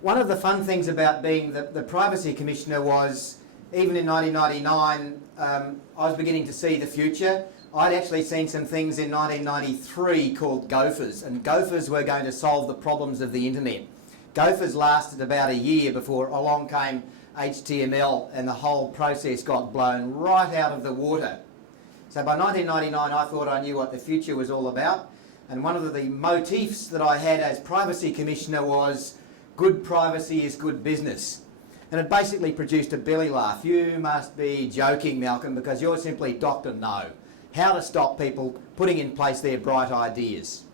one of the fun things about being the Privacy Commissioner was, even in 1999, I was beginning to see the future. I'd actually seen some things in 1993 called gophers, and gophers were going to solve the problems of the internet. Gophers lasted about a year before along came HTML and the whole process got blown right out of the water. So by 1999 I thought I knew what the future was all about, and one of the motifs that I had as Privacy Commissioner was good privacy is good business. And it basically produced a belly laugh. You must be joking, Malcolm, because you're simply Dr. No. How to stop people putting in place their bright ideas.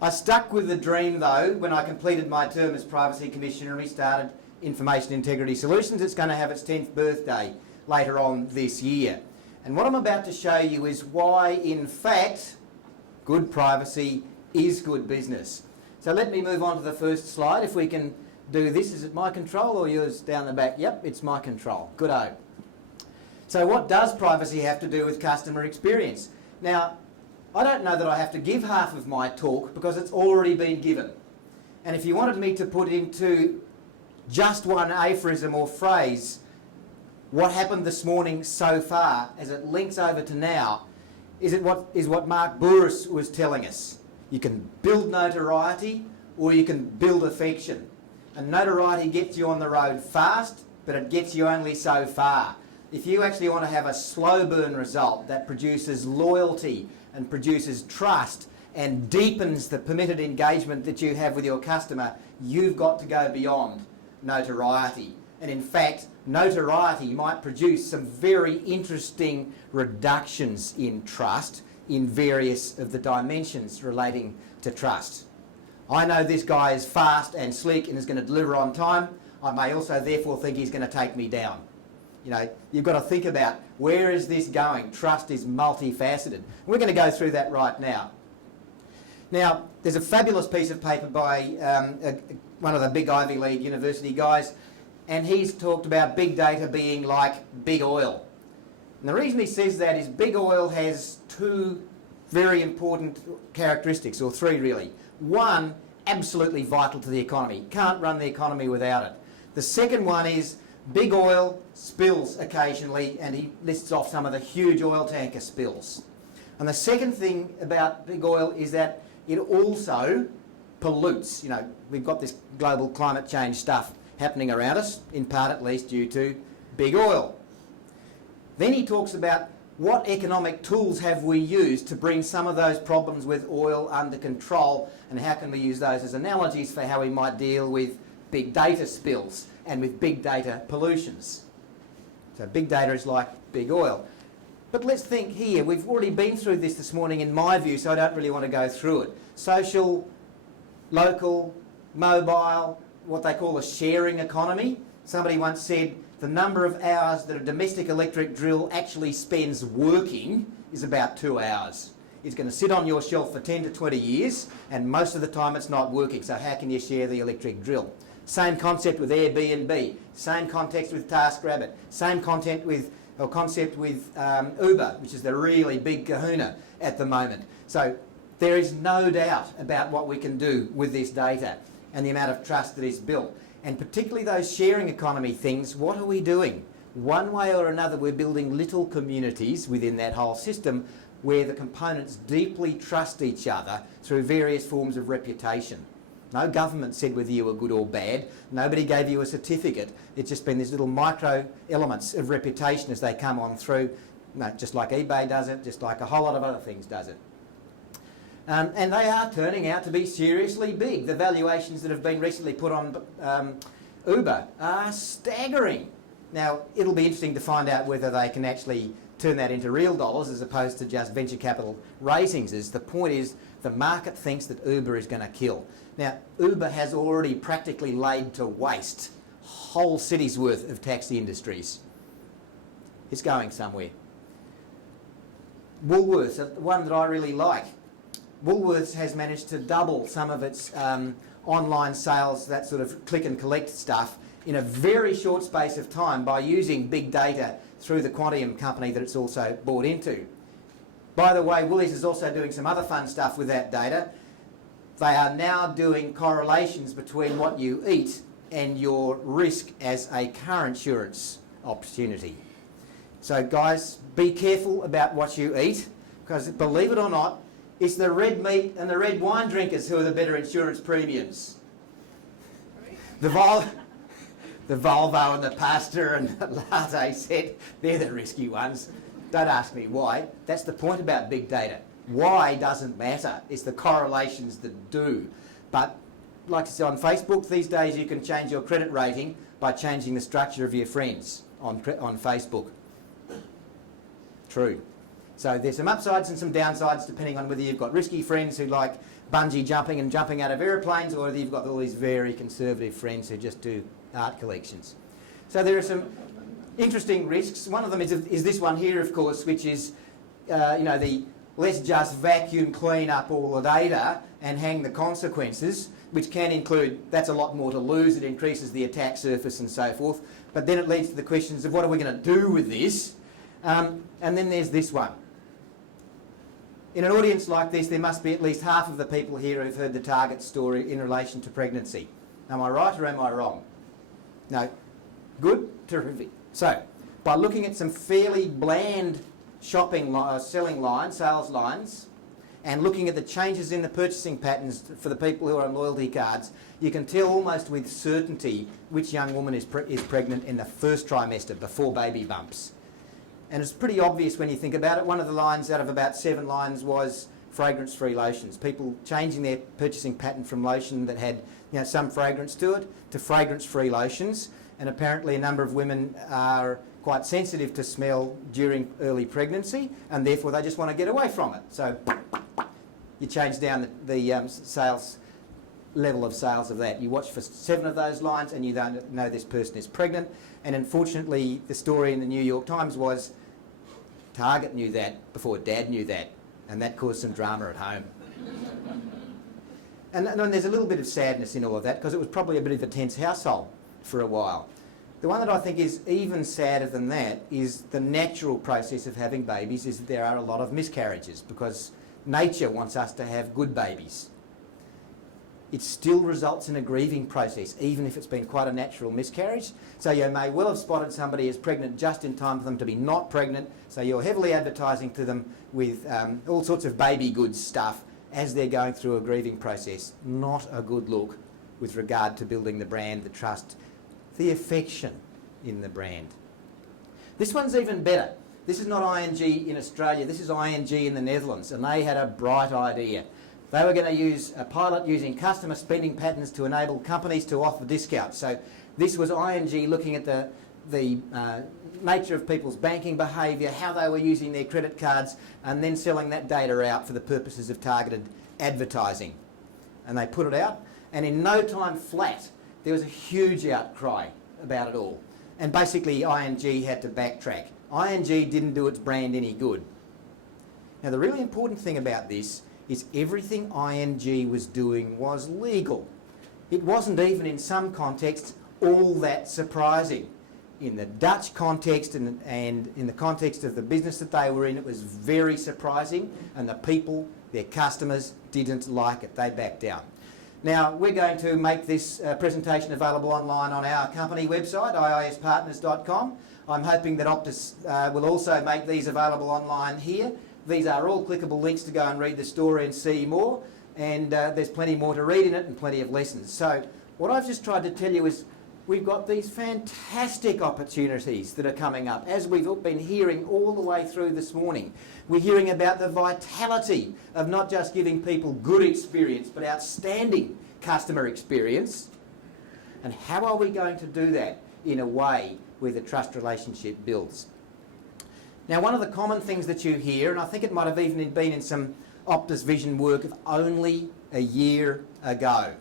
I stuck with the dream though when I completed my term as Privacy Commissioner and we started Information Integrity Solutions. It's going to have its 10th birthday later on this year. And what I'm about to show you is why, in fact, good privacy is good business. So let me move on to the first slide. If we can do this. Is it my control or yours down the back? Yep, it's my control. Good-o. So what does privacy have to do with customer experience? Now, I don't know that I have to give half of my talk because it's already been given. And if you wanted me to put into just one aphorism or phrase what happened this morning so far as it links over to now, is what Mark Bouris was telling us. You can build notoriety or you can build affection. And notoriety gets you on the road fast, but it gets you only so far. If you actually want to have a slow burn result that produces loyalty and produces trust and deepens the permitted engagement that you have with your customer, you've got to go beyond notoriety. And in fact, notoriety might produce some very interesting reductions in trust in various of the dimensions relating to trust. I know this guy is fast and slick and is going to deliver on time. I may also therefore think he's going to take me down. You know, you've got to think about where is this going. Trust is multifaceted. We're going to go through that right now. Now, there's a fabulous piece of paper by one of the big Ivy League university guys, and he's talked about big data being like big oil. And the reason he says that is big oil has two very important characteristics, or three really. One, absolutely vital to the economy. Can't run the economy without it. The second one is big oil spills occasionally, and he lists off some of the huge oil tanker spills. And the second thing about big oil is that it also pollutes. You know, we've got this global climate change stuff happening around us, in part at least due to big oil. Then he talks about what economic tools have we used to bring some of those problems with oil under control, and how can we use those as analogies for how we might deal with big data spills and with big data pollutions. So big data is like big oil. But let's think here, we've already been through this morning in my view, so I don't really want to go through it. Social, local, mobile, what they call a sharing economy. Somebody once said the number of hours that a domestic electric drill actually spends working is about 2 hours. It's going to sit on your shelf for 10 to 20 years, and most of the time it's not working, so how can you share the electric drill? Same concept with Airbnb, same context with TaskRabbit, same concept with Uber, which is the really big kahuna at the moment. So there is no doubt about what we can do with this data and the amount of trust that is built. And particularly those sharing economy things, what are we doing? One way or another, we're building little communities within that whole system where the components deeply trust each other through various forms of reputation. No government said whether you were good or bad. Nobody gave you a certificate. It's just been these little micro elements of reputation as they come on through, just like eBay does it, just like a whole lot of other things does it. And they are turning out to be seriously big. The valuations that have been recently put on Uber are staggering. Now, it'll be interesting to find out whether they can actually turn that into real dollars as opposed to just venture capital raisings. The point is the market thinks that Uber is going to kill. Now, Uber has already practically laid to waste whole cities' worth of taxi industries. It's going somewhere. Woolworths, one that I really like. Woolworths has managed to double some of its online sales, that sort of click and collect stuff, in a very short space of time by using big data through the Quantium company that it's also bought into. By the way, Woolies is also doing some other fun stuff with that data. they are now doing correlations between what you eat and your risk as a car insurance opportunity. So guys, be careful about what you eat, because believe it or not, it's the red meat and the red wine drinkers who are the better insurance premiums. The Volvo and the pasta and the latte set, they're the risky ones. Don't ask me why. That's the point about big data. Why doesn't matter. It's the correlations that do. But like I said, on Facebook these days you can change your credit rating by changing the structure of your friends on Facebook. True. So there's some upsides and some downsides depending on whether you've got risky friends who like bungee jumping and jumping out of aeroplanes, or whether you've got all these very conservative friends who just do art collections. So there are some interesting risks. One of them is this one here, of course, which is the let's just vacuum clean up all the data and hang the consequences, which can include, that's a lot more to lose, it increases the attack surface and so forth, but then it leads to the questions of what are we going to do with this? And then there's this one. In an audience like this, there must be at least half of the people here who've heard the Target story in relation to pregnancy. Am I right or am I wrong? No. Good? Terrific. So, by looking at some fairly bland selling lines, sales lines, and looking at the changes in the purchasing patterns for the people who are on loyalty cards, you can tell almost with certainty which young woman is pregnant in the first trimester before baby bumps. And it's pretty obvious when you think about it. One of the lines out of about 7 lines was fragrance-free lotions. People changing their purchasing pattern from lotion that had some fragrance to it to fragrance-free lotions. And apparently a number of women are quite sensitive to smell during early pregnancy, and therefore they just want to get away from it. So you change down the level of sales of that. You watch for 7 of those lines and you don't know this person is pregnant. And unfortunately, the story in the New York Times was Target knew that before Dad knew that, and that caused some drama at home. And there's a little bit of sadness in all of that, because it was probably a bit of a tense household for a while. The one that I think is even sadder than that is the natural process of having babies is that there are a lot of miscarriages, because nature wants us to have good babies. It still results in a grieving process, even if it's been quite a natural miscarriage. So you may well have spotted somebody as pregnant just in time for them to be not pregnant, so you're heavily advertising to them with all sorts of baby goods stuff as they're going through a grieving process. Not a good look with regard to building the brand, the trust, the affection in the brand. This one's even better. This is not ING in Australia, this is ING in the Netherlands, and they had a bright idea. They were going to use a pilot using customer spending patterns to enable companies to offer discounts. So this was ING looking at the nature of people's banking behaviour, how they were using their credit cards, and then selling that data out for the purposes of targeted advertising. And they put it out, and in no time flat, there was a huge outcry about it all. And basically ING had to backtrack. ING didn't do its brand any good. Now the really important thing about this is everything ING was doing was legal. It wasn't even in some contexts all that surprising. In the Dutch context and in the context of the business that they were in, it was very surprising, and the people, their customers, didn't like it. They backed down. Now, we're going to make this presentation available online on our company website, iispartners.com. I'm hoping that Optus will also make these available online here. These are all clickable links to go and read the story and see more, and there's plenty more to read in it and plenty of lessons. So what I've just tried to tell you is we've got these fantastic opportunities that are coming up, as we've been hearing all the way through this morning. We're hearing about the vitality of not just giving people good experience, but outstanding customer experience. And how are we going to do that in a way where the trust relationship builds? Now, one of the common things that you hear, and I think it might have even been in some Optus Vision work of only a year ago,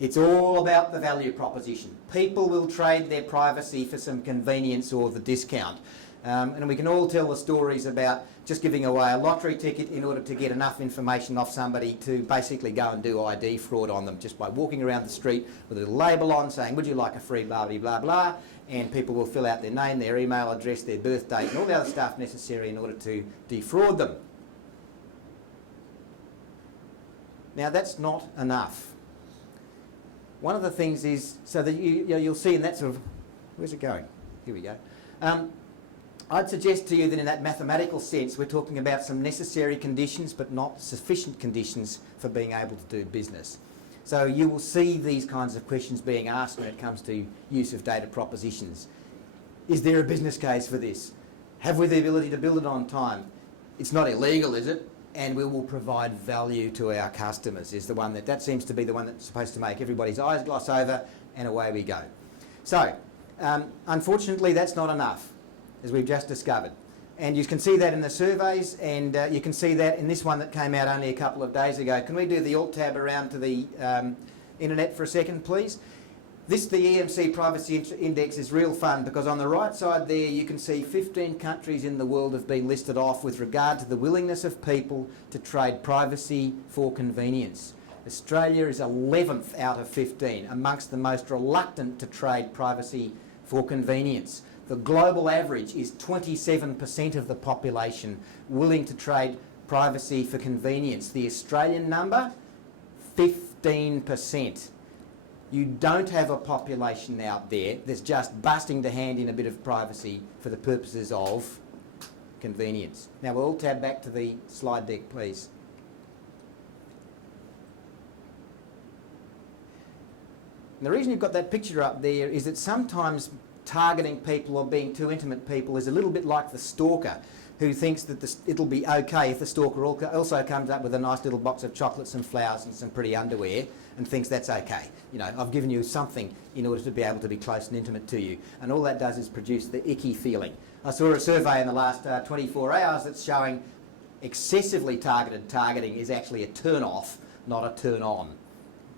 it's all about the value proposition. People will trade their privacy for some convenience or the discount. And we can all tell the stories about just giving away a lottery ticket in order to get enough information off somebody to basically go and do ID fraud on them just by walking around the street with a little label on saying, would you like a free blah, blah, blah, blah, and people will fill out their name, their email address, their birth date and all the other stuff necessary in order to defraud them. Now that's not enough. One of the things is, so that you'll see in that sort of, where's it going? Here we go. I'd suggest to you that in that mathematical sense, we're talking about some necessary conditions, but not sufficient conditions for being able to do business. So you will see these kinds of questions being asked when it comes to use of data propositions. Is there a business case for this? Have we the ability to build it on time? It's not illegal, is it? And we will provide value to our customers is the one that seems to be the one that's supposed to make everybody's eyes gloss over, and away we go. So, unfortunately, that's not enough, as we've just discovered. And you can see that in the surveys, and you can see that in this one that came out only a couple of days ago. Can we do the Alt tab around to the internet for a second, please? The EMC Privacy Index is real fun, because on the right side there you can see 15 countries in the world have been listed off with regard to the willingness of people to trade privacy for convenience. Australia is 11th out of 15 amongst the most reluctant to trade privacy for convenience. The global average is 27% of the population willing to trade privacy for convenience. The Australian number, 15%. You don't have a population out there that's just busting to hand in a bit of privacy for the purposes of convenience. Now we'll all tab back to the slide deck, please. And the reason you've got that picture up there is that sometimes targeting people or being too intimate people is a little bit like the stalker, who thinks that it'll be okay if the stalker also comes up with a nice little box of chocolates and flowers and some pretty underwear and thinks that's okay. You know, I've given you something in order to be able to be close and intimate to you. And all that does is produce the icky feeling. I saw a survey in the last 24 hours that's showing excessively targeted targeting is actually a turn off, not a turn on.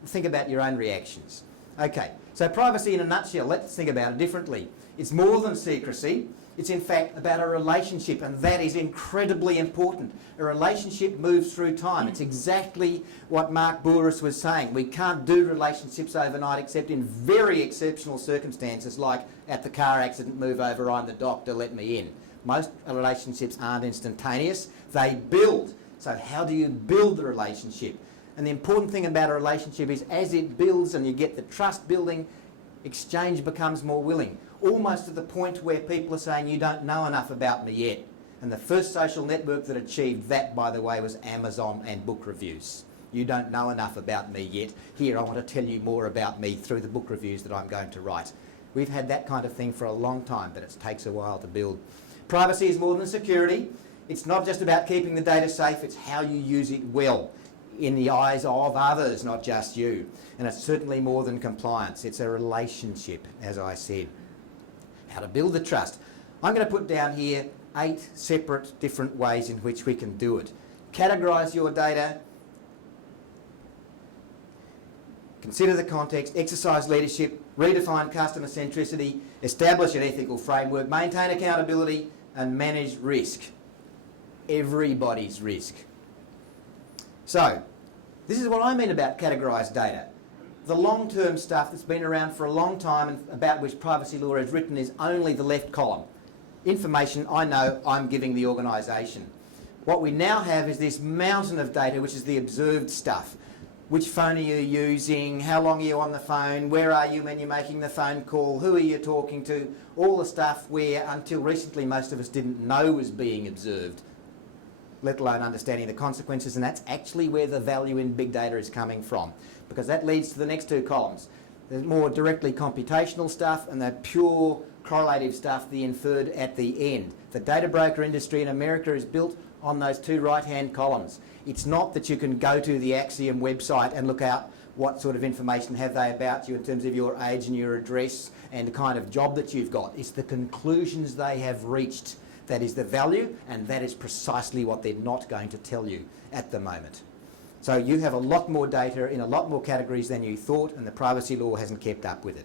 Think about your own reactions. Okay, so privacy in a nutshell, let's think about it differently. It's more than secrecy. It's in fact about a relationship, and that is incredibly important. A relationship moves through time. It's exactly what Mark Bouris was saying. We can't do relationships overnight except in very exceptional circumstances, like at the car accident, move over, I'm the doctor, let me in. Most relationships aren't instantaneous. They build. So how do you build the relationship? And the important thing about a relationship is as it builds and you get the trust building, exchange becomes more willing. Almost to the point where people are saying, you don't know enough about me yet. And the first social network that achieved that, by the way, was Amazon and book reviews. You don't know enough about me yet. Here, I want to tell you more about me through the book reviews that I'm going to write. We've had that kind of thing for a long time, but it takes a while to build. Privacy is more than security. It's not just about keeping the data safe, it's how you use it well in the eyes of others, not just you. And it's certainly more than compliance. It's a relationship, as I said. How to build the trust. I'm going to put down here 8 separate different ways in which we can do it. Categorise your data. Consider the context. Exercise leadership. Redefine customer centricity. Establish an ethical framework. Maintain accountability. And manage risk. Everybody's risk. So, this is what I mean about categorised data. The long-term stuff that's been around for a long time and about which privacy law is written is only the left column. Information I know I'm giving the organisation. What we now have is this mountain of data, which is the observed stuff. Which phone are you using? How long are you on the phone? Where are you when you're making the phone call? Who are you talking to? All the stuff where, until recently, most of us didn't know was being observed, let alone understanding the consequences, and that's actually where the value in big data is coming from, because that leads to the next 2 columns. There's more directly computational stuff and the pure correlative stuff, the inferred at the end. The data broker industry in America is built on those 2 right-hand columns. It's not that you can go to the Axiom website and look out what sort of information have they about you in terms of your age and your address and the kind of job that you've got. It's the conclusions they have reached. That is the value, and that is precisely what they're not going to tell you at the moment. So you have a lot more data in a lot more categories than you thought, and the privacy law hasn't kept up with it.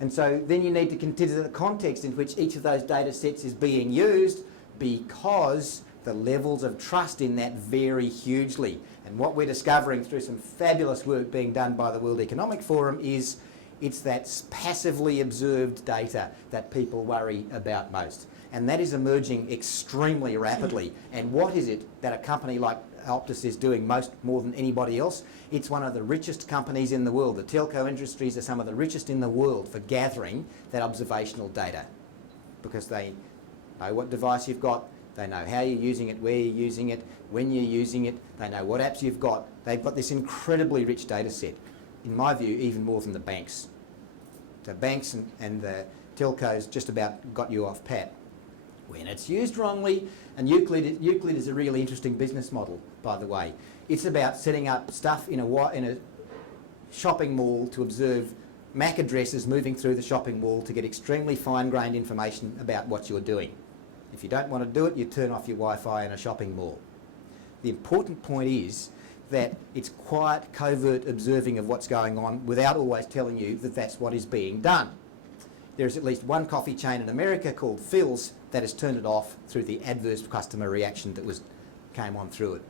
And so then you need to consider the context in which each of those data sets is being used, because the levels of trust in that vary hugely. And what we're discovering through some fabulous work being done by the World Economic Forum is it's that passively observed data that people worry about most. And that is emerging extremely rapidly. And what is it that a company like Optus is doing more than anybody else. It's one of the richest companies in the world. The telco industries are some of the richest in the world for gathering that observational data, because they know what device you've got, they know how you're using it, where you're using it, when you're using it, they know what apps you've got. They've got this incredibly rich data set. In my view, even more than the banks. The banks and the telcos just about got you off pat. When it's used wrongly, and Euclid is a really interesting business model, by the way. It's about setting up stuff in a shopping mall to observe MAC addresses moving through the shopping mall to get extremely fine-grained information about what you're doing. If you don't want to do it, you turn off your Wi-Fi in a shopping mall. The important point is that it's quiet, covert observing of what's going on without always telling you that that's what is being done. There's at least one coffee chain in America called Phil's that has turned it off through the adverse customer reaction that came on through it.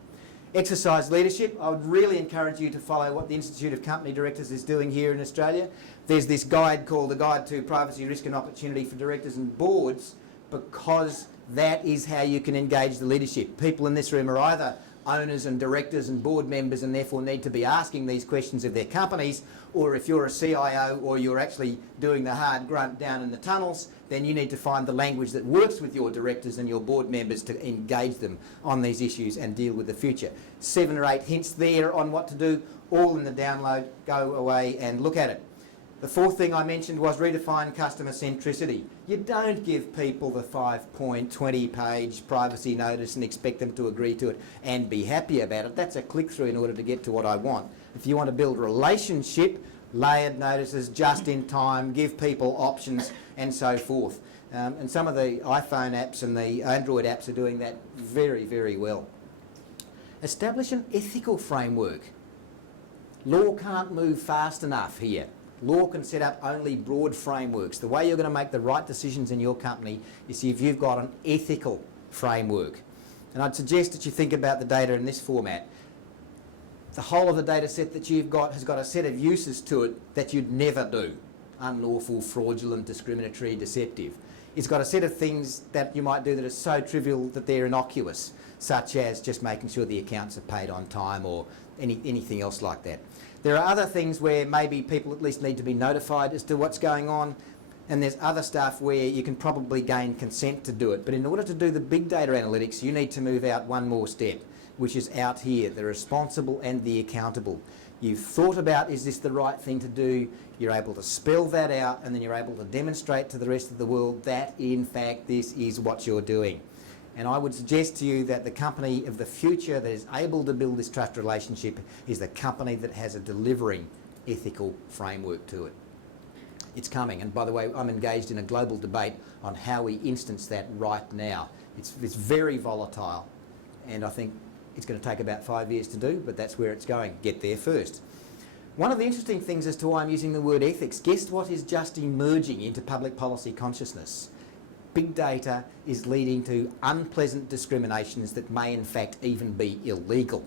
Exercise leadership. I would really encourage you to follow what the Institute of Company Directors is doing here in Australia. There's this guide called the Guide to Privacy, Risk and Opportunity for Directors and Boards, because that is how you can engage the leadership. People in this room are either owners and directors and board members and therefore need to be asking these questions of their companies, or if you're a CIO or you're actually doing the hard grunt down in the tunnels, then you need to find the language that works with your directors and your board members to engage them on these issues and deal with the future. 7 or 8 hints there on what to do, all in the download. Go away and look at it. The fourth thing I mentioned was redefine customer centricity. You don't give people the 5-point, 20-page privacy notice and expect them to agree to it and be happy about it. That's a click-through in order to get to what I want. If you want to build a relationship, layered notices, just in time, give people options and so forth. And some of the iPhone apps and the Android apps are doing that very, very well. Establish an ethical framework. Law can't move fast enough here. Law can set up only broad frameworks. The way you're going to make the right decisions in your company is if you've got an ethical framework. And I'd suggest that you think about the data in this format. The whole of the data set that you've got has got a set of uses to it that you'd never do. Unlawful, fraudulent, discriminatory, deceptive. It's got a set of things that you might do that are so trivial that they're innocuous, such as just making sure the accounts are paid on time or anything else like that. There are other things where maybe people at least need to be notified as to what's going on, and there's other stuff where you can probably gain consent to do it. But in order to do the big data analytics, you need to move out one more step, which is out here, the responsible and the accountable. You've thought about, is this the right thing to do? You're able to spell that out, and then you're able to demonstrate to the rest of the world that, in fact, this is what you're doing. And I would suggest to you that the company of the future that is able to build this trust relationship is the company that has a delivering ethical framework to it. It's coming. And by the way, I'm engaged in a global debate on how we instance that right now. It's very volatile, and I think it's going to take about 5 years to do, but that's where it's going. Get there first. One of the interesting things as to why I'm using the word ethics, guess what is just emerging into public policy consciousness? Big data is leading to unpleasant discriminations that may in fact even be illegal.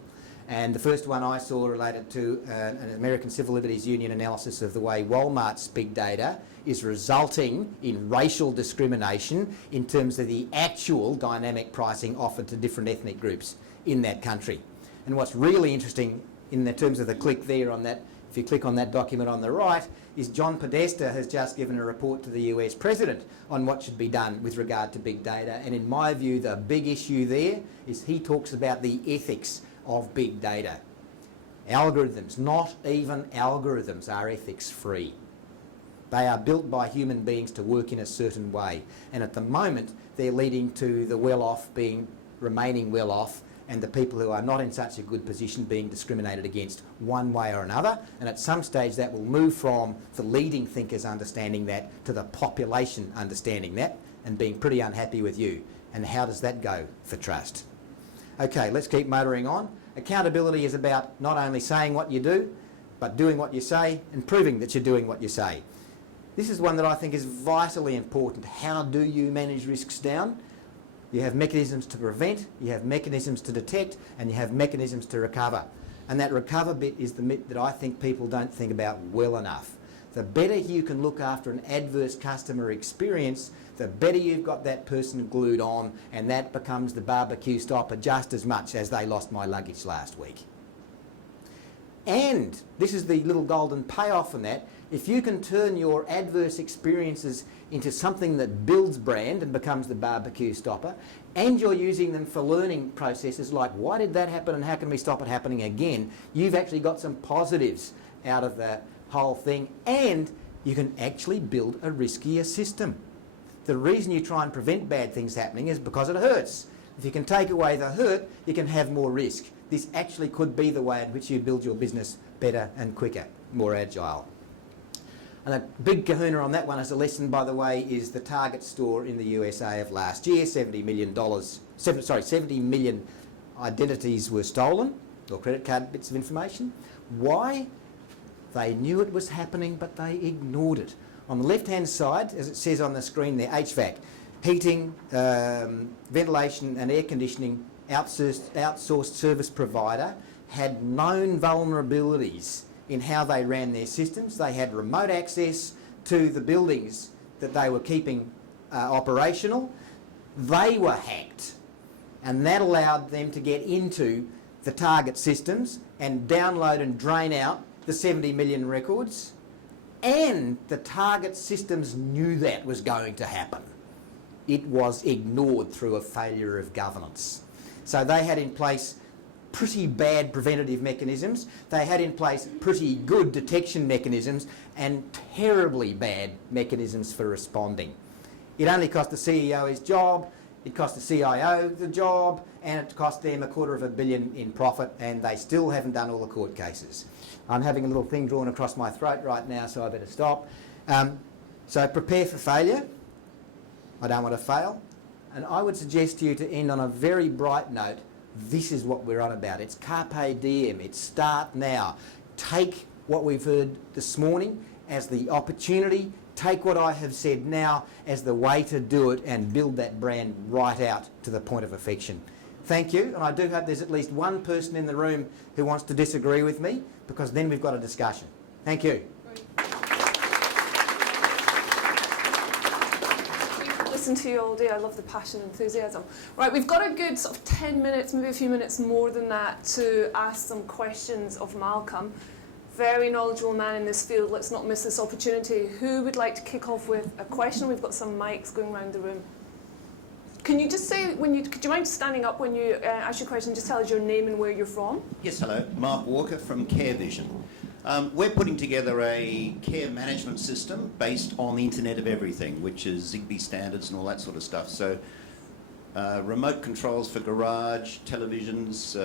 And the first one I saw related to an American Civil Liberties Union analysis of the way Walmart's big data is resulting in racial discrimination in terms of the actual dynamic pricing offered to different ethnic groups in that country. And what's really interesting in the terms of the click there on that, if you click on that document on the right, is John Podesta has just given a report to the US President on what should be done with regard to big data. And in my view, the big issue there is he talks about the ethics of big data. Algorithms, not even algorithms, are ethics free. They are built by human beings to work in a certain way. And at the moment, they're leading to the well-off remaining well-off, and the people who are not in such a good position being discriminated against one way or another. And at some stage that will move from the leading thinkers understanding that to the population understanding that and being pretty unhappy with you. And how does that go for trust? Okay, let's keep motoring on. Accountability is about not only saying what you do, but doing what you say and proving that you're doing what you say. This is one that I think is vitally important. How do you manage risks down? You have mechanisms to prevent, you have mechanisms to detect, and you have mechanisms to recover. And that recover bit is the bit that I think people don't think about well enough. The better you can look after an adverse customer experience, the better you've got that person glued on, and that becomes the barbecue stopper just as much as they lost my luggage last week. And this is the little golden payoff in that. If you can turn your adverse experiences into something that builds brand and becomes the barbecue stopper, and you're using them for learning processes like why did that happen and how can we stop it happening again, you've actually got some positives out of the whole thing, and you can actually build a riskier system. The reason you try and prevent bad things happening is because it hurts. If you can take away the hurt, you can have more risk. This actually could be the way in which you build your business better and quicker, more agile. And a big kahuna on that one as a lesson, by the way, is the Target store in the USA of last year. $70 million identities were stolen, or credit card bits of information. Why? They knew it was happening, but they ignored it. On the left-hand side, as it says on the screen there, HVAC, heating, ventilation and air conditioning outsourced service provider had known vulnerabilities in how they ran their systems. They had remote access to the buildings that they were keeping operational. They were hacked, and that allowed them to get into the Target systems and download and drain out the 70 million records, and the Target systems knew that was going to happen. It was ignored through a failure of governance. So they had in place pretty bad preventative mechanisms, they had in place pretty good detection mechanisms, and terribly bad mechanisms for responding. It only cost the CEO his job, it cost the CIO the job, and it cost them $250 million in profit, and they still haven't done all the court cases. I'm having a little thing drawn across my throat right now, so I better stop. So prepare for failure. I don't want to fail. And I would suggest to you to end on a very bright note. This is what we're on about. It's carpe diem. It's start now. Take what we've heard this morning as the opportunity. Take what I have said now as the way to do it and build that brand right out to the point of affection. Thank you, and I do hope there's at least one person in the room who wants to disagree with me, because then we've got a discussion. Thank you. Listen to you all day. I love the passion and enthusiasm. Right, we've got a good sort of 10 minutes, maybe a few minutes more than that, to ask some questions of Malcolm. Very knowledgeable man in this field. Let's not miss this opportunity. Who would like to kick off with a question? We've got some mics going around the room. Can you just say, could you mind standing up when you ask your question, just tell us your name and where you're from? Yes, hello. Mark Walker from Care Vision. We're putting together a care management system based on the Internet of Everything, which is Zigbee standards and all that sort of stuff. So remote controls for garage, televisions,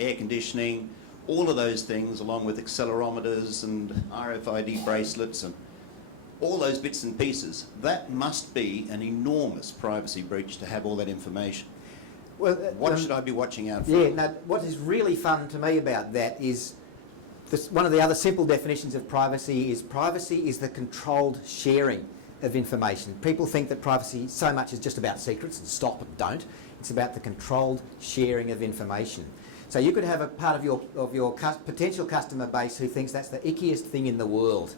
air conditioning, all of those things, along with accelerometers and RFID bracelets and all those bits and pieces. That must be an enormous privacy breach to have all that information. Well, what should I be watching out for? Yeah, now, what is really fun to me about that is one of the other simple definitions of privacy is the controlled sharing of information. People think that privacy so much is just about secrets, and stop and don't. It's about the controlled sharing of information. So you could have a part of your potential customer base who thinks that's the ickiest thing in the world,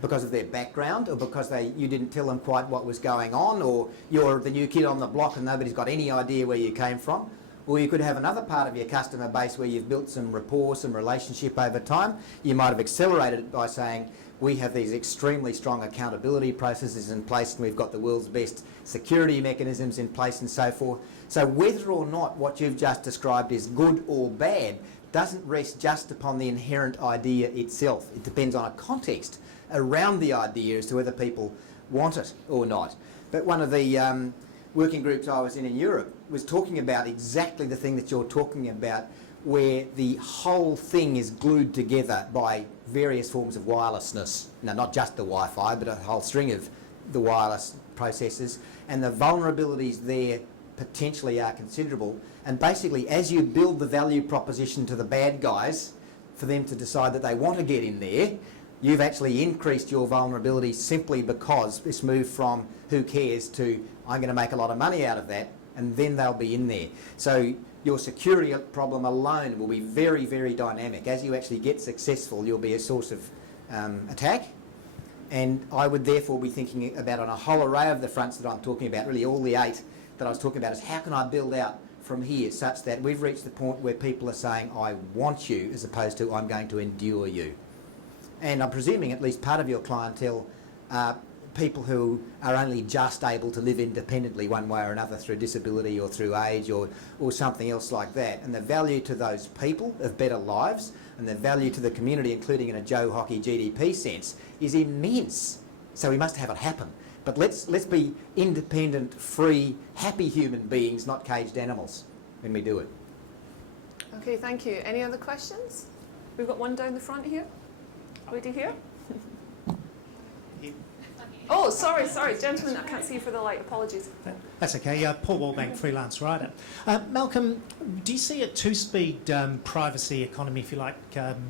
because of their background, or because you didn't tell them quite what was going on, or you're the new kid on the block and nobody's got any idea where you came from. Or you could have another part of your customer base where you've built some rapport, some relationship over time. You might have accelerated it by saying, we have these extremely strong accountability processes in place, and we've got the world's best security mechanisms in place and so forth. So whether or not what you've just described is good or bad doesn't rest just upon the inherent idea itself. It depends on a context around the idea as to whether people want it or not. But one of the working groups I was in Europe was talking about exactly the thing that you're talking about, where the whole thing is glued together by various forms of wirelessness. Now, not just the Wi-Fi, but a whole string of the wireless processes, and the vulnerabilities there potentially are considerable. And basically, as you build the value proposition to the bad guys for them to decide that they want to get in there, you've actually increased your vulnerability simply because this moved from who cares to I'm going to make a lot of money out of that, and then they'll be in there. So your security problem alone will be very, very dynamic. As you actually get successful, you'll be a source of attack, And I would therefore be thinking about on a whole array of the fronts that I'm talking about, really all the 8 that I was talking about, is how can I build out from here such that we've reached the point where people are saying, I want you, as opposed to I'm going to endure you. And I'm presuming at least part of your clientele are people who are only just able to live independently one way or another through disability or through age or something else like that. And the value to those people of better lives and the value to the community, including in a Joe Hockey GDP sense, is immense. So we must have it happen. But let's be independent, free, happy human beings, not caged animals when we do it. Okay, thank you. Any other questions? We've got one down the front here. Lady here. Oh, sorry, gentlemen, I can't see you for the light. Apologies. That's okay. Paul Wallbank, freelance writer. Malcolm, do you see a two-speed privacy economy, if you like,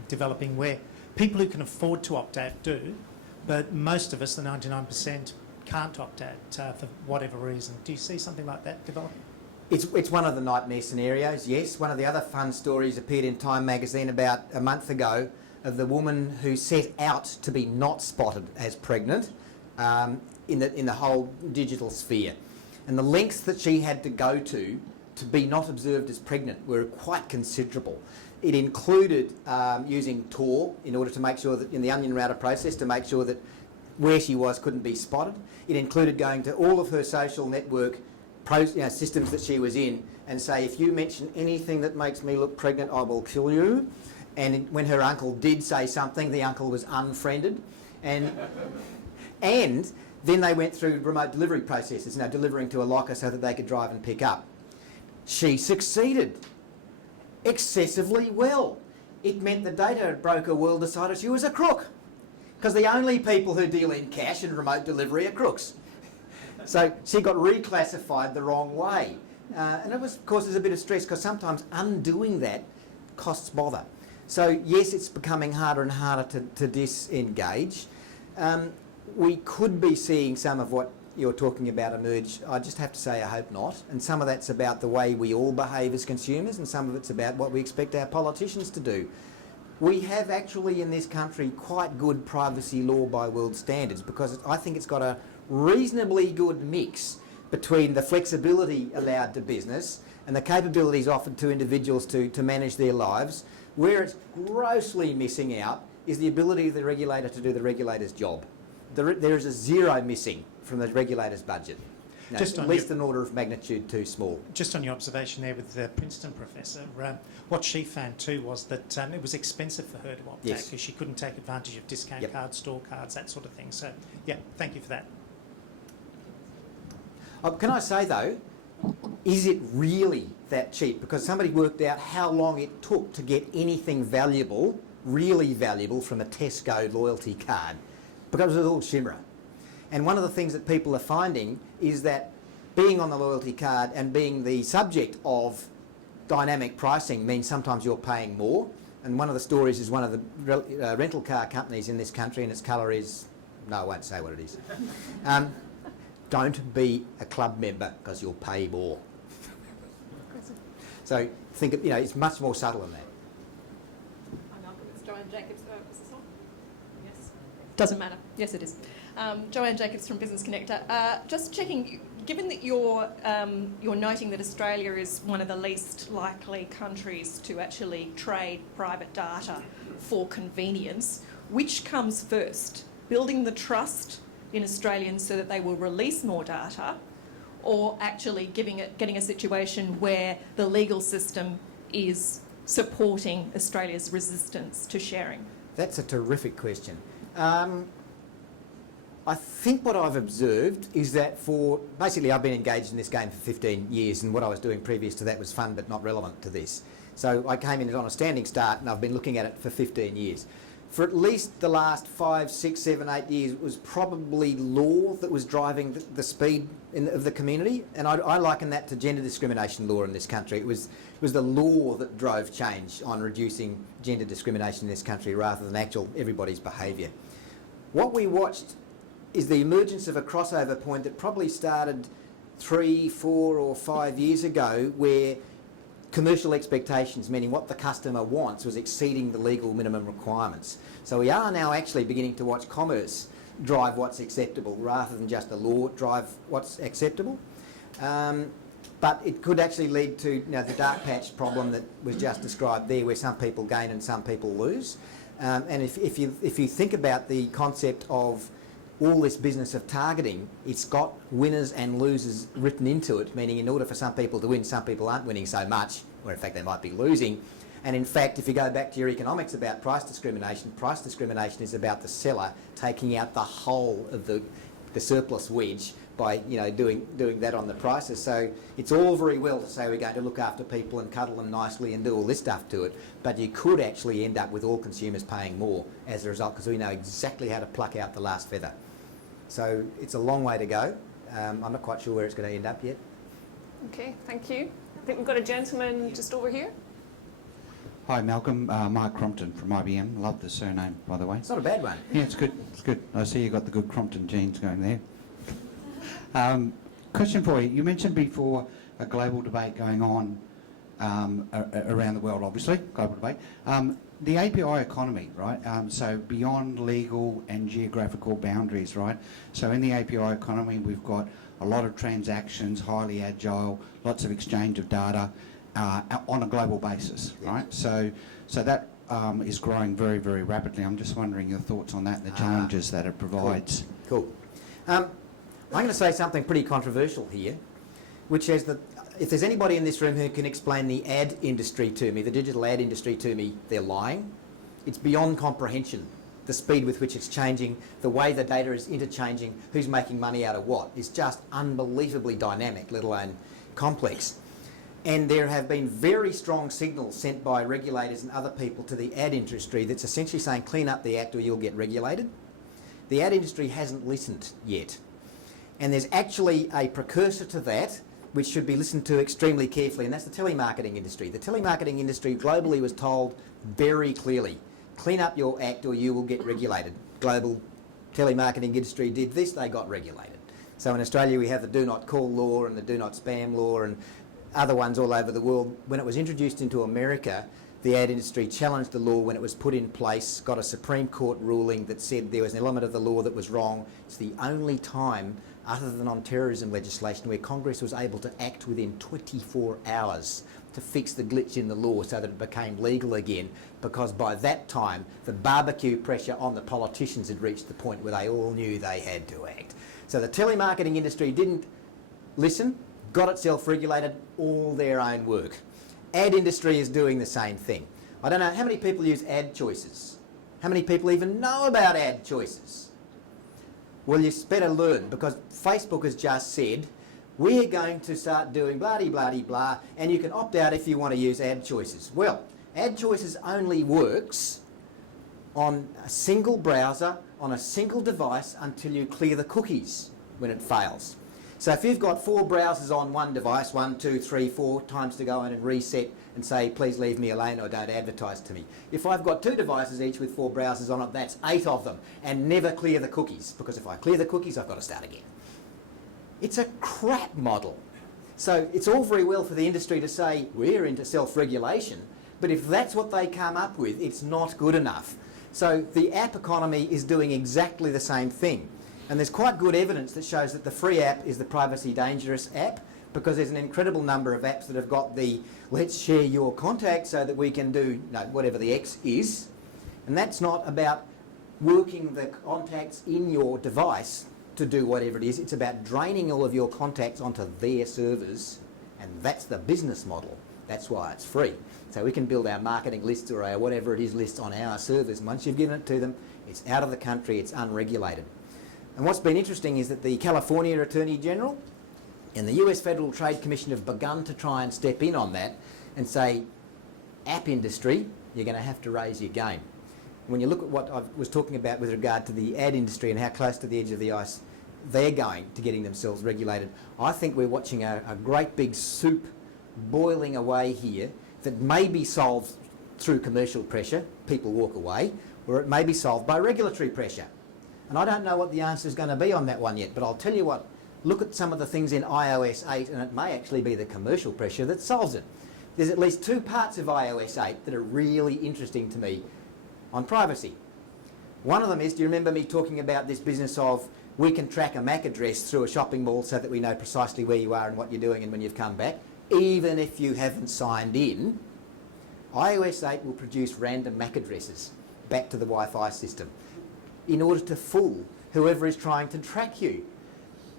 developing where people who can afford to opt out do, but most of us, the 99%, can't opt out for whatever reason? Do you see something like that developing? It's one of the nightmare scenarios, yes. One of the other fun stories appeared in Time magazine about a month ago of the woman who set out to be not spotted as pregnant in the whole digital sphere. And the lengths that she had to go to be not observed as pregnant were quite considerable. It included using Tor in order to make sure that, in the onion router process, to make sure that where she was couldn't be spotted. It included going to all of her social network systems that she was in and say, if you mention anything that makes me look pregnant, I will kill you. And when her uncle did say something, the uncle was unfriended. And then they went through remote delivery processes, delivering to a locker so that they could drive and pick up. She succeeded excessively well. It meant the data broker world decided she was a crook, because the only people who deal in cash and remote delivery are crooks. So she got reclassified the wrong way. And it causes a bit of stress, because sometimes undoing that costs bother. So yes, it's becoming harder and harder to disengage. We could be seeing some of what you're talking about emerge. I just have to say I hope not. And some of that's about the way we all behave as consumers, and some of it's about what we expect our politicians to do. We have actually in this country quite good privacy law by world standards, because I think it's got a reasonably good mix between the flexibility allowed to business and the capabilities offered to individuals to manage their lives. Where it's grossly missing out is the ability of the regulator to do the regulator's job. There is a zero missing from the regulator's budget. At least an order of magnitude too small. Just on your observation there with the Princeton professor, what she found too was that it was expensive for her to opt out, because she couldn't take advantage of discount cards, store cards, that sort of thing. So, yeah, thank you for that. Can I say though, is it really that cheap? Because somebody worked out how long it took to get anything valuable, really valuable, from a Tesco loyalty card, because it was all shimmer. And one of the things that people are finding is that being on the loyalty card and being the subject of dynamic pricing means sometimes you're paying more. And one of the stories is one of the rental car companies in this country, and its colour is, no, I won't say what it is. Don't be a club member, because you'll pay more. So think of, it's much more subtle than that. Hi Malcolm, it's Joanne Jacobs. Is this on? Yes. Doesn't matter. Yes, it is. Joanne Jacobs from Business Connector. Just checking, given that you're noting that Australia is one of the least likely countries to actually trade private data for convenience, which comes first? Building the trust in Australians so that they will release more data, or actually getting a situation where the legal system is supporting Australia's resistance to sharing? That's a terrific question. I think what I've observed is that basically I've been engaged in this game for 15 years, and what I was doing previous to that was fun but not relevant to this. So I came in on a standing start, and I've been looking at it for 15 years. For at least the last 5, 6, 7, 8 years, it was probably law that was driving the speed of the community, and I liken that to gender discrimination law in this country. It was the law that drove change on reducing gender discrimination in this country rather than actual everybody's behaviour. What we watched is the emergence of a crossover point that probably started 3, 4 or 5 years ago, where commercial expectations, meaning what the customer wants, was exceeding the legal minimum requirements. So we are now actually beginning to watch commerce drive what's acceptable rather than just the law drive what's acceptable. But it could actually lead to the dark patch problem that was just described there, where some people gain and some people lose. And if you think about the concept of all this business of targeting, it's got winners and losers written into it, meaning in order for some people to win, some people aren't winning so much, or in fact they might be losing. And in fact, if you go back to your economics about price discrimination is about the seller taking out the whole of the surplus wedge by doing that on the prices. So it's all very well to say we're going to look after people and cuddle them nicely and do all this stuff to it, but you could actually end up with all consumers paying more as a result, because we know exactly how to pluck out the last feather. So it's a long way to go. I'm not quite sure where it's going to end up yet. Okay, thank you. I think we've got a gentleman just over here. Hi Malcolm, Mark Crompton from IBM. Love the surname, by the way. It's not a bad one. Yeah, it's good. It's good. I see you got the good Crompton genes going there. Question for you. You mentioned before a global debate going on around the world, obviously, global debate. The API economy, right? So beyond legal and geographical boundaries, right? So in the API economy, we've got a lot of transactions, highly agile, lots of exchange of data on a global basis, right? So that is growing very, very rapidly. I'm just wondering your thoughts on that and the challenges that it provides. Cool. I'm going to say something pretty controversial here, which is that if there's anybody in this room who can explain the ad industry to me, the digital ad industry to me, they're lying. It's beyond comprehension. The speed with which it's changing, the way the data is interchanging, who's making money out of what, is just unbelievably dynamic, let alone complex. And there have been very strong signals sent by regulators and other people to the ad industry that's essentially saying clean up the act or you'll get regulated. The ad industry hasn't listened yet. And there's actually a precursor to that which should be listened to extremely carefully, and that's the telemarketing industry. The telemarketing industry globally was told very clearly, clean up your act or you will get regulated. Global telemarketing industry did this, they got regulated. So in Australia we have the do not call law and the do not spam law and other ones all over the world. When it was introduced into America, the ad industry challenged the law when it was put in place, got a Supreme Court ruling that said there was an element of the law that was wrong. It's the only time, other than on terrorism legislation, where Congress was able to act within 24 hours to fix the glitch in the law so that it became legal again, because by that time the barbecue pressure on the politicians had reached the point where they all knew they had to act. So the telemarketing industry didn't listen, got itself regulated, all their own work. Ad industry is doing the same thing. I don't know, how many people use ad choices? How many people even know about ad choices? Well, you better learn, because Facebook has just said, we're going to start doing blah-de-blah-de-blah, and you can opt out if you want to use ad choices. Well, ad choices only works on a single browser, on a single device, until you clear the cookies when it fails. So if you've got 4 browsers on one device, 1, 2, 3, 4 times to go in and reset and say, please leave me alone or don't advertise to me. If I've got 2 devices each with 4 browsers on it, that's 8 of them, and never clear the cookies, because if I clear the cookies, I've got to start again. It's a crap model. So it's all very well for the industry to say, we're into self-regulation, but if that's what they come up with, it's not good enough. So the app economy is doing exactly the same thing. And there's quite good evidence that shows that the free app is the privacy dangerous app, because there's an incredible number of apps that have got the let's share your contact so that we can do whatever the X is. And that's not about working the contacts in your device to do whatever it is. It's about draining all of your contacts onto their servers, and that's the business model. That's why it's free. So we can build our marketing lists or our whatever it is lists on our servers, and once you've given it to them, it's out of the country, it's unregulated. And what's been interesting is that the California Attorney General and the US Federal Trade Commission have begun to try and step in on that and say, app industry, you're going to have to raise your game. When you look at what I was talking about with regard to the ad industry and how close to the edge of the ice they're going to getting themselves regulated, I think we're watching a great big soup boiling away here that may be solved through commercial pressure, people walk away, or it may be solved by regulatory pressure. And I don't know what the answer is going to be on that one yet, but I'll tell you what, look at some of the things in iOS 8 and it may actually be the commercial pressure that solves it. There's at least 2 parts of iOS 8 that are really interesting to me on privacy. One of them is, do you remember me talking about this business of we can track a MAC address through a shopping mall so that we know precisely where you are and what you're doing and when you've come back, even if you haven't signed in? iOS 8 will produce random MAC addresses back to the Wi-Fi system in order to fool whoever is trying to track you.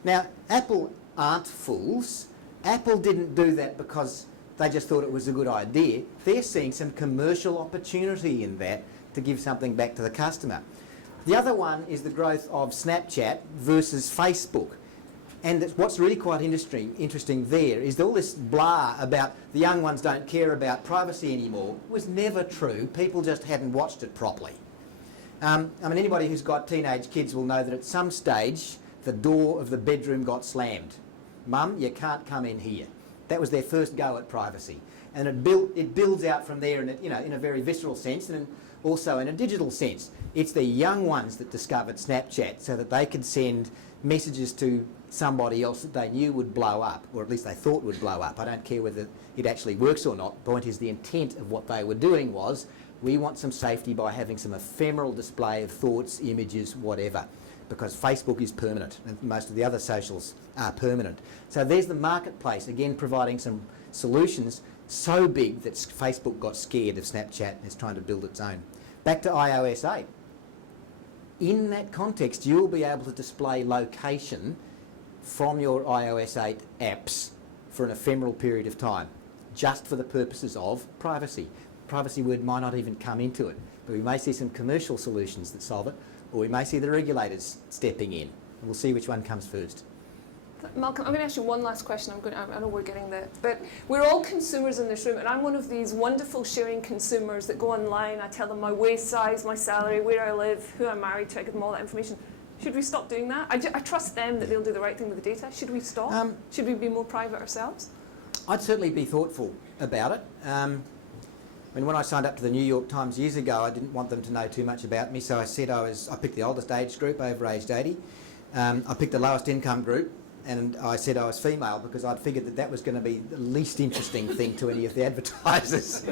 Now, Apple aren't fools. Apple didn't do that because they just thought it was a good idea. They're seeing some commercial opportunity in that to give something back to the customer. The other one is the growth of Snapchat versus Facebook. And what's really quite interesting there is all this blah about the young ones don't care about privacy anymore was never true. People just hadn't watched it properly. I mean, anybody who's got teenage kids will know that at some stage the door of the bedroom got slammed. Mum, you can't come in here. That was their first go at privacy. And it builds out from there in a very visceral sense and also in a digital sense. It's the young ones that discovered Snapchat so that they could send messages to somebody else that they knew would blow up, or at least they thought would blow up. I don't care whether it actually works or not. The point is the intent of what they were doing was we want some safety by having some ephemeral display of thoughts, images, whatever, because Facebook is permanent and most of the other socials are permanent. So there's the marketplace, again providing some solutions so big that Facebook got scared of Snapchat and is trying to build its own. Back to iOS 8. In that context, you'll be able to display location from your iOS 8 apps for an ephemeral period of time, just for the purposes of privacy. Privacy word might not even come into it, but we may see some commercial solutions that solve it, or we may see the regulators stepping in. We'll see which one comes first. Malcolm, I'm going to ask you one last question. I know we're getting there, but we're all consumers in this room, and I'm one of these wonderful sharing consumers that go online. I tell them my waist size, my salary, where I live, who I'm married to. I give them all that information. Should we stop doing that? I trust them that they'll do the right thing with the data. Should we stop? Should we be more private ourselves? I'd certainly be thoughtful about it. When I signed up to the New York Times years ago, I didn't want them to know too much about me, so I said I picked the oldest age group, over aged 80. I picked the lowest income group, and I said I was female because I'd figured that was going to be the least interesting thing to any of the advertisers.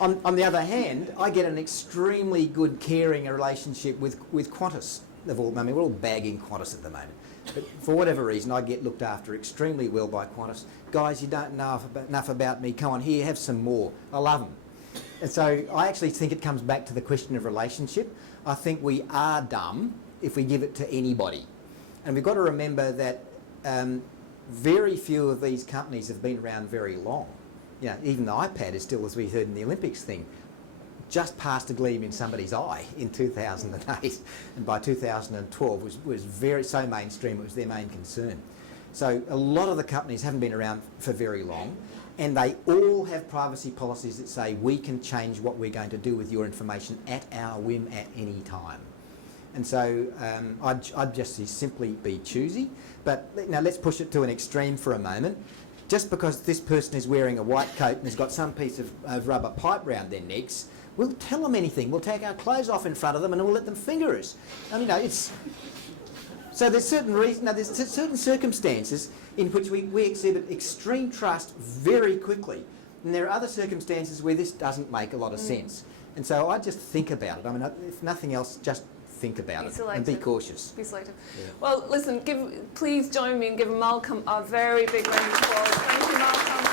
On the other hand, I get an extremely good, caring relationship with Qantas. We're all bagging Qantas at the moment. But for whatever reason, I get looked after extremely well by Qantas. Guys, you don't know enough about me. Come on, here, have some more. I love them. And so I actually think it comes back to the question of relationship. I think we are dumb if we give it to anybody. And we've got to remember that very few of these companies have been around very long. You know, even the iPad is still, as we heard in the Olympics thing, just past a gleam in somebody's eye in 2008, and by 2012 was very so mainstream it was their main concern. So a lot of the companies haven't been around for very long, and they all have privacy policies that say we can change what we're going to do with your information at our whim at any time. And so I'd just simply be choosy. But now let's push it to an extreme for a moment. Just because this person is wearing a white coat and has got some piece of rubber pipe round their necks, we'll tell them anything. We'll take our clothes off in front of them and we'll let them finger us. I mean, it's... So there's certain circumstances in which we exhibit extreme trust very quickly. And there are other circumstances where this doesn't make a lot of sense. And so I just think about it. I mean, if nothing else, just think about it and be cautious. Be selective. Yeah. Well, listen, please join me in giving Malcolm a very big round of applause. Thank you, Malcolm.